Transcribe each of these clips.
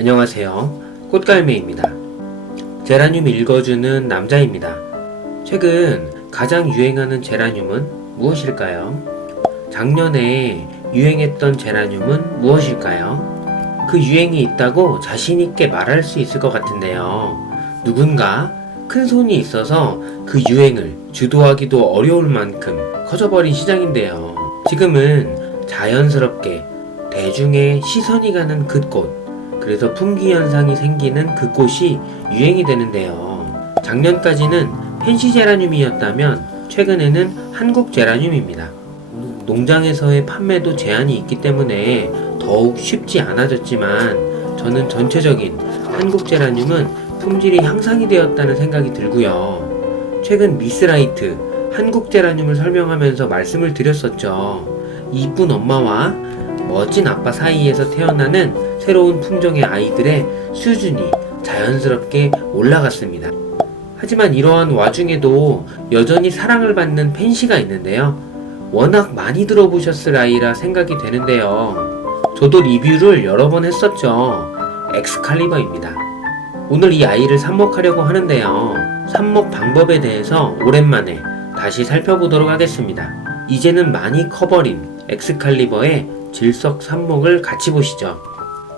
안녕하세요. 꽃갈매입니다. 제라늄 읽어주는 남자입니다. 최근 가장 유행하는 제라늄은 무엇일까요? 작년에 유행했던 제라늄은 무엇일까요? 그 유행이 있다고 자신있게 말할 수 있을 것 같은데요. 누군가 큰 손이 있어서 그 유행을 주도하기도 어려울 만큼 커져버린 시장인데요. 지금은 자연스럽게 대중의 시선이 가는 그 꽃, 그래서 품귀 현상이 생기는 그 꽃이 유행이 되는데요. 작년까지는 펜시 제라늄이었다면 최근에는 한국 제라늄입니다. 농장에서의 판매도 제한이 있기 때문에 더욱 쉽지 않아졌지만 저는 전체적인 한국 제라늄은 품질이 향상이 되었다는 생각이 들고요. 최근 미스라이트 한국 제라늄을 설명하면서 말씀을 드렸었죠. 이쁜 엄마와 멋진 아빠 사이에서 태어나는 새로운 품종의 아이들의 수준이 자연스럽게 올라갔습니다. 하지만 이러한 와중에도 여전히 사랑을 받는 펜시가 있는데요. 워낙 많이 들어보셨을 아이라 생각이 되는데요. 저도 리뷰를 여러 번 했었죠. 엑스칼리버입니다. 오늘 이 아이를 삽목하려고 하는데요. 삽목 방법에 대해서 오랜만에 다시 살펴보도록 하겠습니다. 이제는 많이 커버린 엑스칼리버의 질석 삽목을 같이 보시죠.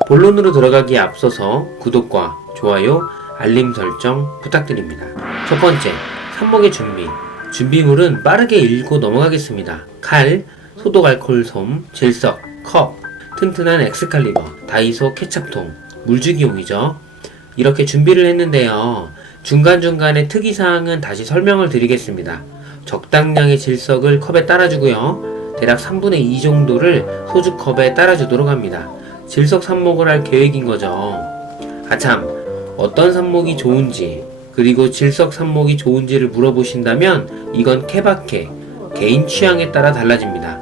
본론으로 들어가기에 앞서서 구독과 좋아요, 알림 설정 부탁드립니다. 첫 번째, 삽목의 준비. 준비물은 빠르게 읽고 넘어가겠습니다. 칼, 소독 알코올 솜, 질석, 컵, 튼튼한 엑스칼리버, 다이소 케찹통, 물주기용이죠. 이렇게 준비를 했는데요. 중간중간에 특이사항은 다시 설명을 드리겠습니다. 적당량의 질석을 컵에 따라주고요. 대략 3분의 2 정도를 소주컵에 따라주도록 합니다. 질석 삽목을 할 계획인 거죠. 아참, 어떤 삽목이 좋은지 그리고 질석 삽목이 좋은지를 물어보신다면 이건 케바케, 개인 취향에 따라 달라집니다.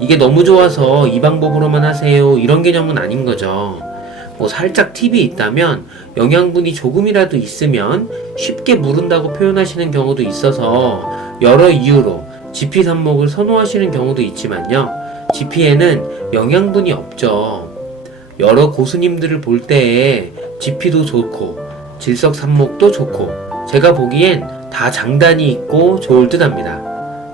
이게 너무 좋아서 이 방법으로만 하세요 이런 개념은 아닌 거죠. 뭐 살짝 팁이 있다면 영양분이 조금이라도 있으면 쉽게 무른다고 표현하시는 경우도 있어서 여러 이유로 지피 삽목을 선호하시는 경우도 있지만요. 지피에는 영양분이 없죠. 여러 고수님들을 볼 때에 지피도 좋고 질석 삽목도 좋고 제가 보기엔 다 장단이 있고 좋을 듯 합니다.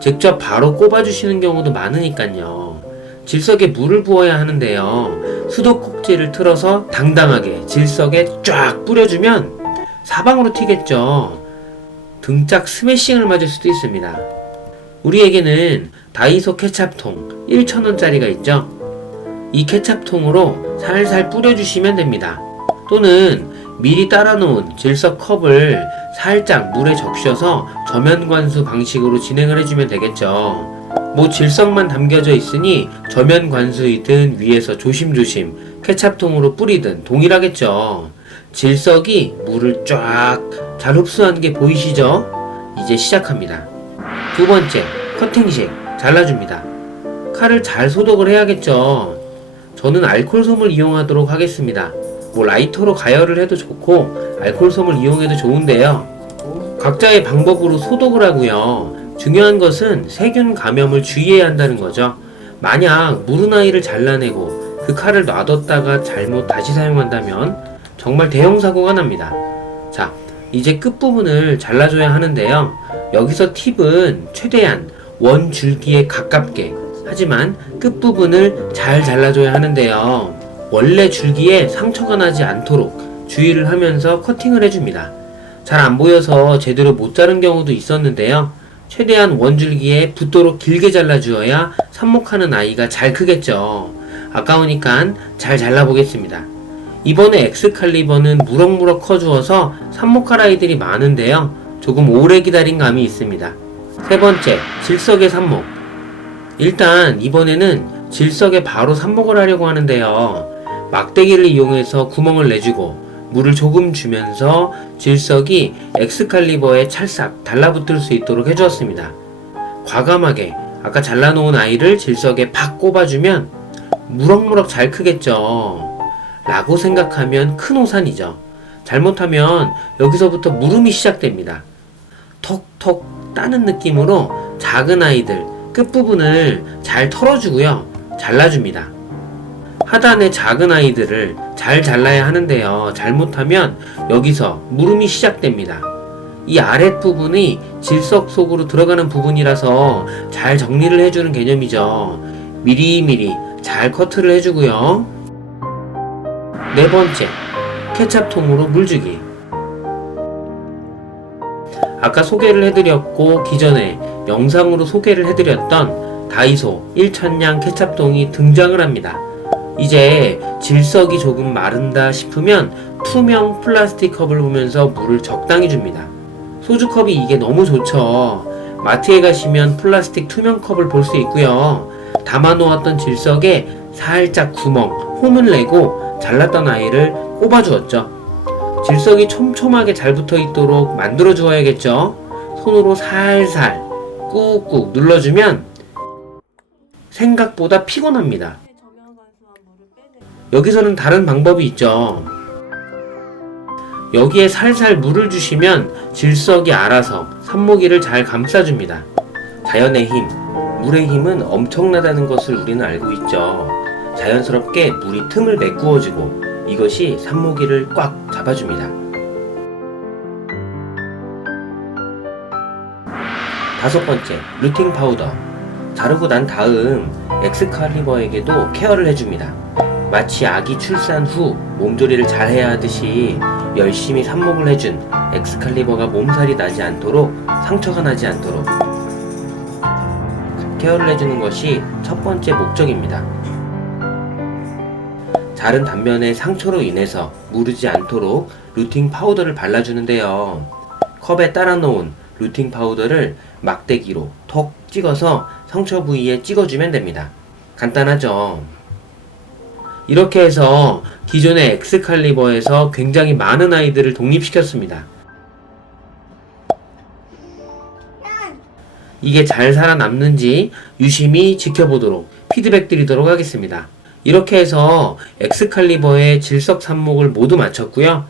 직접 바로 꼽아주시는 경우도 많으니까요. 질석에 물을 부어야 하는데요. 수도꼭지를 틀어서 당당하게 질석에 쫙 뿌려주면 사방으로 튀겠죠. 등짝 스매싱을 맞을 수도 있습니다. 우리에게는 다이소 케찹통 1,000원짜리가 있죠. 이 케찹통으로 살살 뿌려주시면 됩니다. 또는 미리 따라놓은 질석 컵을 살짝 물에 적셔서 저면 관수 방식으로 진행을 해주면 되겠죠. 뭐 질석만 담겨져 있으니 저면 관수이든 위에서 조심조심 케찹통으로 뿌리든 동일하겠죠. 질석이 물을 쫙 잘 흡수하는 게 보이시죠? 이제 시작합니다. 두 번째, 커팅식 잘라줍니다. 칼을 잘 소독을 해야겠죠. 저는 알코올솜을 이용하도록 하겠습니다. 뭐 라이터로 가열을 해도 좋고 알코올솜을 이용해도 좋은데요. 각자의 방법으로 소독을 하고요. 중요한 것은 세균 감염을 주의해야 한다는 거죠. 만약 무른 아이를 잘라내고 그 칼을 놔뒀다가 잘못 다시 사용한다면 정말 대형 사고가 납니다. 자, 이제 끝부분을 잘라줘야 하는데요. 여기서 팁은 최대한 원 줄기에 가깝게, 하지만 끝부분을 잘 잘라줘야 하는데요. 원래 줄기에 상처가 나지 않도록 주의를 하면서 커팅을 해줍니다. 잘 안 보여서 제대로 못 자른 경우도 있었는데요. 최대한 원줄기에 붙도록 길게 잘라주어야 삽목하는 아이가 잘 크겠죠. 아까우니까 잘 잘라보겠습니다. 이번에 엑스칼리버는 무럭무럭 커주어서 삽목할 아이들이 많은데요. 조금 오래 기다린 감이 있습니다. 세 번째, 질석의 삽목. 일단 이번에는 질석에 바로 삽목을 하려고 하는데요. 막대기를 이용해서 구멍을 내주고 물을 조금 주면서 질석이 엑스칼리버에 찰싹 달라붙을 수 있도록 해주었습니다. 과감하게 아까 잘라놓은 아이를 질석에 팍 꼽아주면 무럭무럭 잘 크겠죠. 라고 생각하면 큰 오산이죠. 잘못하면 여기서부터 물음이 시작됩니다. 톡톡 따는 느낌으로 작은 아이들 끝부분을 잘 털어주고요. 잘라줍니다. 하단의 작은 아이들을 잘 잘라야 하는데요. 잘못하면 여기서 물음이 시작됩니다. 이 아랫부분이 질석 속으로 들어가는 부분이라서 잘 정리를 해주는 개념이죠. 미리미리 잘 커트를 해주고요. 네 번째, 케찹통으로 물주기. 아까 소개를 해드렸고 기존에 영상으로 소개를 해드렸던 다이소 1000냥 케찹통이 등장을 합니다. 이제 질석이 조금 마른다 싶으면 투명 플라스틱 컵을 보면서 물을 적당히 줍니다. 소주컵이 이게 너무 좋죠. 마트에 가시면 플라스틱 투명 컵을 볼 수 있고요. 담아 놓았던 질석에 살짝 구멍, 홈을 내고 잘랐던 아이를 꼽아 주었죠. 질석이 촘촘하게 잘 붙어 있도록 만들어 주어야겠죠. 손으로 살살 꾹꾹 눌러주면 생각보다 피곤합니다. 여기서는 다른 방법이 있죠. 여기에 살살 물을 주시면 질석이 알아서 삽모기를 잘 감싸줍니다. 자연의 힘, 물의 힘은 엄청나다는 것을 우리는 알고 있죠. 자연스럽게 물이 틈을 메꾸어주고 이것이 삽모기를 꽉 잡아줍니다. 다섯 번째, 루팅 파우더. 자르고 난 다음 엑스칼리버에게도 케어를 해줍니다. 마치 아기 출산 후 몸조리를 잘 해야 하듯이 열심히 삽목을 해준 엑스칼리버가 몸살이 나지 않도록, 상처가 나지 않도록 케어를 해주는 것이 첫 번째 목적입니다. 자른 단면의 상처로 인해서 무르지 않도록 루팅 파우더를 발라주는데요. 컵에 따라 놓은 루팅 파우더를 막대기로 톡 찍어서 상처 부위에 찍어주면 됩니다. 간단하죠? 이렇게 해서 기존의 엑스칼리버에서 굉장히 많은 아이들을 독립시켰습니다. 이게 잘 살아남는지 유심히 지켜보도록 피드백 드리도록 하겠습니다. 이렇게 해서 엑스칼리버의 질석 삽목을 모두 마쳤고요.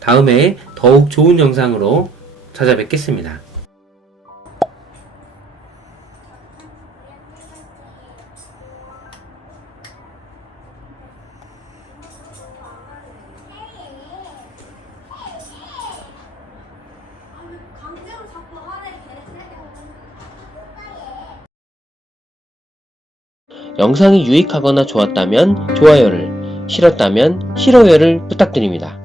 다음에 더욱 좋은 영상으로 찾아뵙겠습니다. 영상이 유익하거나 좋았다면 좋아요를, 싫었다면 싫어요를 부탁드립니다.